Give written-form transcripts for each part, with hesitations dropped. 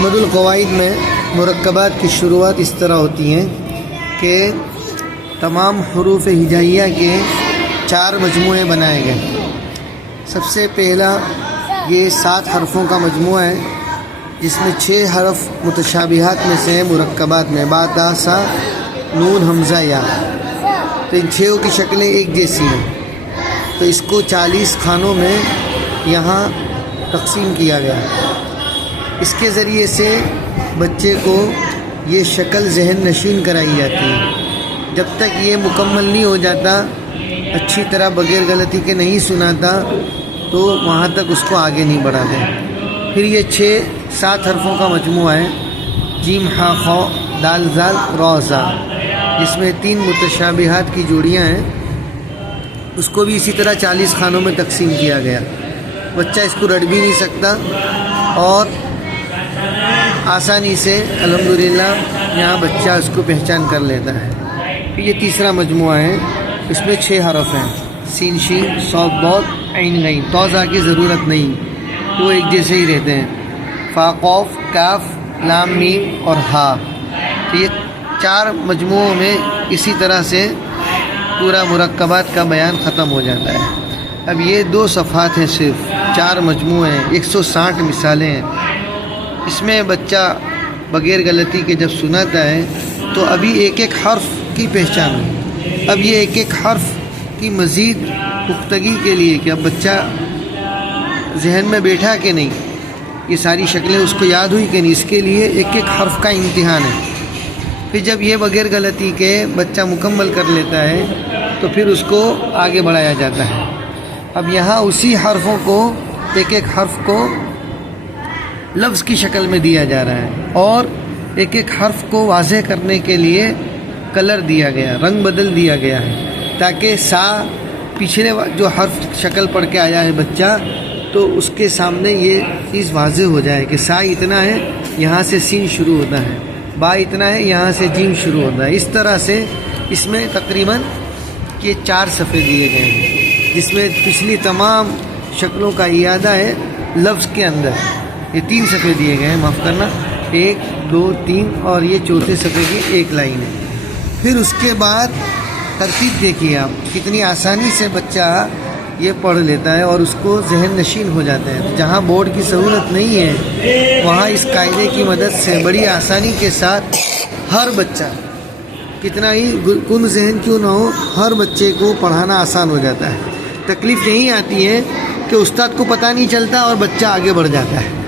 अहमदुल क़वाइद में मुरक्कबात की शुरुआत इस तरह होती हैं कि तमाम हुरूफ हिजाइया के 4 मजमूए बनाए गए। सबसे पहला ये 7 हरफों का मजमूआ है, जिसमें 6 हरफ मुतशाबिहात में से हैं, मुरक्कबात में बा ता सा नून हमज़ा या। तो इन 6 की शक्लें एक जैसी हैं, तो इसको 40 खानों में यहाँ तकसीम किया गया। इसके ज़रिए से बच्चे को ये शक्ल जहन नशीन कराई जाती है। जब तक ये मुकम्मल नहीं हो जाता, अच्छी तरह बग़ैर गलती के नहीं सुनाता, तो वहाँ तक उसको आगे नहीं बढ़ाते। फिर ये 6-7 हरफों का मजमूआ है, जीम हा खौ दाल जाल रौ ज़ा, जिसमें 3 मुतशाबिहात की जोड़ियाँ हैं। उसको भी इसी तरह 40 खानों में तकसीम किया गया। बच्चा इसको रट भी नहीं सकता और आसानी से अल्हम्दुलिल्लाह यहाँ बच्चा उसको पहचान कर लेता है। फिर ये तीसरा मजमूआ है, इसमें 6 हरफ हैं, सीन शीन सौद बौद ऐन गईन, तौज़ा की ज़रूरत नहीं, तो एक जैसे ही रहते हैं। फ़ा क़ौफ़ काफ लाम मीम और हा। तो ये 4 मजमूओं में इसी तरह से पूरा मुरक्कबात का बयान ख़त्म हो जाता है। अब ये 2 सफ़हात हैं, सिर्फ 4 मजमूए हैं, 160 मिसालें हैं। इसमें बच्चा बग़ैर गलती के जब सुनाता है तो अभी एक एक हर्फ की पहचान है। अब ये एक एक हर्फ की मज़ीद पुख्तगी के लिए कि अब बच्चा जहन में बैठा कि नहीं, ये सारी शक्लें उसको याद हुई कि नहीं, इसके लिए एक एक हर्फ का इम्तिहान है। फिर जब ये बग़ैर गलती के बच्चा मुकम्मल कर लेता है तो फिर उसको आगे बढ़ाया जाता है। अब यहाँ उसी हर्फ़ों को, एक एक हर्फ को लफ्ज़ की शक्ल में दिया जा रहा है और एक एक हर्फ को वाज़ेह करने के लिए कलर दिया गया, रंग बदल दिया गया है, ताकि सा पिछले जो हर्फ शक्ल पढ़ के आया है बच्चा, तो उसके सामने ये चीज़ वाज़ेह हो जाए कि सा इतना है, यहाँ से सीन शुरू होता है, बा इतना है, यहाँ से जीम शुरू होता है। इस तरह से इसमें तकरीबन ये 4 सफ़े दिए गए हैं, जिसमें पिछली तमाम शक्लों का इयादा है लफ्ज़ के अंदर। ये 3 सफ़े दिए गए हैं, माफ़ करना, 1 2 3, और ये चौथे सफ़े की एक लाइन है। फिर उसके बाद तरतीब देखिए आप, कितनी आसानी से बच्चा ये पढ़ लेता है और उसको जहन नशीन हो जाता है। जहाँ बोर्ड की सहूलत नहीं है, वहाँ इस कायदे की मदद से बड़ी आसानी के साथ हर बच्चा, कितना ही गुम जहन क्यों ना हो, हर बच्चे को पढ़ाना आसान हो जाता है। तकलीफ़ यही आती है कि उस्ताद को पता नहीं चलता और बच्चा आगे बढ़ जाता है।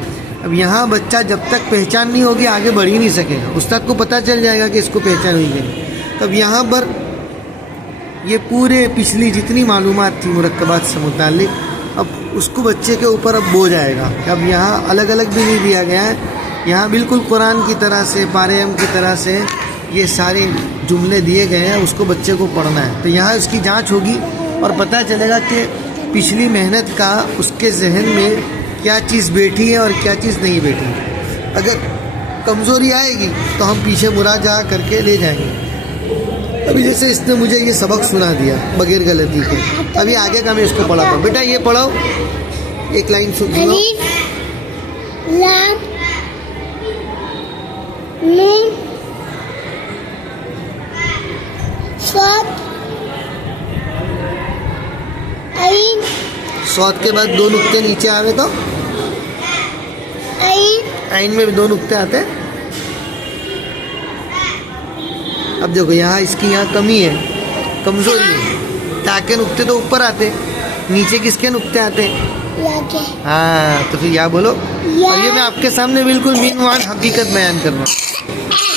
अब यहाँ बच्चा जब तक पहचान नहीं होगी आगे बढ़ ही नहीं सकेगा। उस्ताद को पता चल जाएगा कि इसको पहचान हुई है। तब यहाँ पर ये पूरे पिछली जितनी मालूमात थी मुरक्कबात से मुताल्लिक, अब उसको बच्चे के ऊपर अब बोझ आएगा। अब यहाँ अलग अलग भी नहीं दिया गया है, यहाँ बिल्कुल कुरान की तरह से, पारेम की तरह से ये सारे जुमले दिए गए हैं, उसको बच्चे को पढ़ना है। तो यहाँ उसकी जाँच होगी और पता चलेगा कि पिछली मेहनत का उसके जहन में क्या चीज़ बैठी है और क्या चीज़ नहीं बैठी है। अगर कमज़ोरी आएगी तो हम पीछे मुराजा करके ले जाएंगे। अभी जैसे इसने मुझे ये सबक सुना दिया बग़ैर गलती के, अभी आगे का मैं इसको पढ़ाता हूँ। बेटा ये पढ़ाओ, एक लाइन सुनो। लाम नून स्वाद ऐन। स्वाद के बाद 2 नुक्ते नीचे आवे तो ऐन में भी 2 नुक्ते आते हैं। अब देखो यहाँ इसकी यहाँ कमी है, कमजोरी है, ताके नुक्ते तो ऊपर आते, नीचे किसके नुक्ते आते हैं? हाँ, तो फिर या बोलो। और ये मैं आपके सामने बिल्कुल मीनवान हकीकत बयान कर रहा हूँ।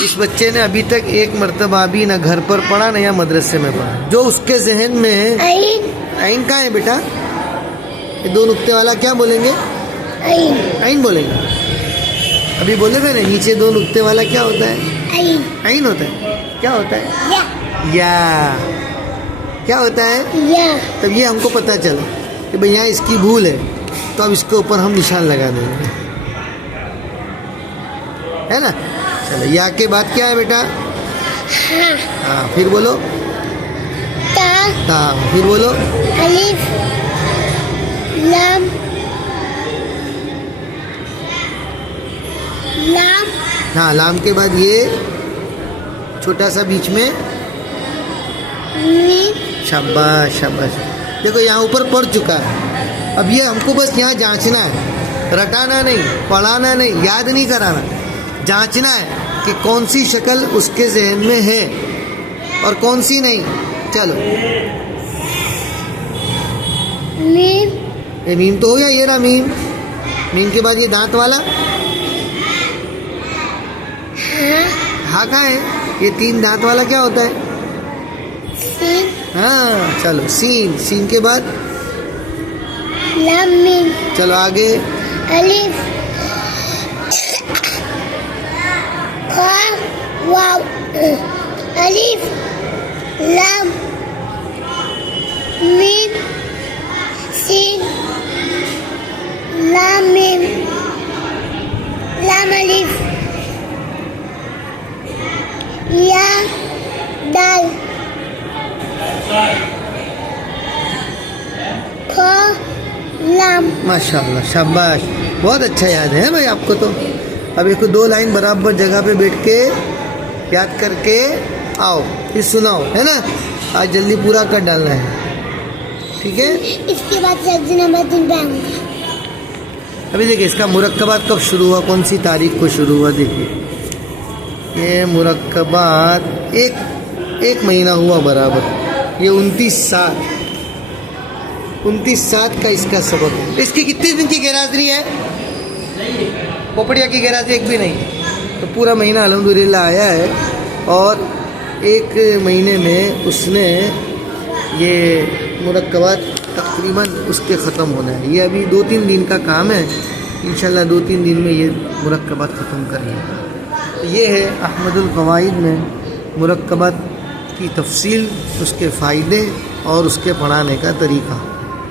इस बच्चे ने अभी तक एक मरतबा भी ना घर पर पढ़ा ना या मदरसे में पढ़ा। जो उसके जहन में है, ऐन कहाँ है बेटा? 2 नुक्ते वाला क्या बोलेंगे? ऐन बोलेंगे। अभी बोले थे ना, नीचे 2 नुक्ते वाला क्या होता है? ऐन होता है। क्या होता है? या। क्या होता है? या। तब ये हमको पता चला कि भाई यहाँ इसकी भूल है, तो अब इसके ऊपर हम निशान लगा देंगे, है ना। चलो, या के बाद क्या है बेटा? हाँ, फिर बोलो। ता। फिर बोलो। अलिफ लाम लाम हाँ, लाम के बाद ये छोटा सा बीच में, मीम शाबाश शाबाश। देखो यहाँ ऊपर पढ़ चुका है, अब ये हमको बस यहाँ जांचना है, रटाना नहीं, पढ़ाना नहीं, याद नहीं कराना, जांचना है कि कौन सी शक्ल उसके जहन में है और कौन सी नहीं। चलो, मीम ये मीम तो हो गया, ये रहा मीम। मीम के बाद ये दांत वाला हाँ कहाँ है? ये 3 दांत वाला क्या होता है? सीन हाँ चलो, सीन। सीन के बाद लाम मीम चलो आगे, अलिफ खा वाव अलिफ लाम मीम सीन लाम मीम लाम अलिफ या दाल खा लाम। माशाल्लाह शाबाश, बहुत अच्छा याद है भाई आपको तो। अब एक 2 लाइन बराबर जगह पे बैठ के याद करके आओ, फिर सुनाओ, है ना? आज जल्दी पूरा कर डालना है, ठीक है? इसके बाद सब्जी नंबर 3 पे आऊंगा। अभी देखिए इसका मुरक्कबात कब शुरू हुआ, कौन सी तारीख को शुरू हुआ। देखिए ये मुरक्कबात एक महीना हुआ बराबर, ये 29/7 का इसका सबक। इसकी कितने दिन की गैराजरी है? पोपड़िया की गैराजरी एक भी नहीं, तो पूरा महीना अल्हम्दुलिल्लाह आया है। और 1 महीने में उसने ये मुरक्कबात तकरीबन उसके ख़त्म होना है। ये अभी 2-3 दिन का काम है, इंशाल्लाह 2-3 दिन में ये मुरक्कबात ख़त्म कर लेगा। तो ये है अहमदुल क़वाइद में मुरक्कबात की तफसील, उसके फ़ायदे और उसके पढ़ाने का तरीक़ा।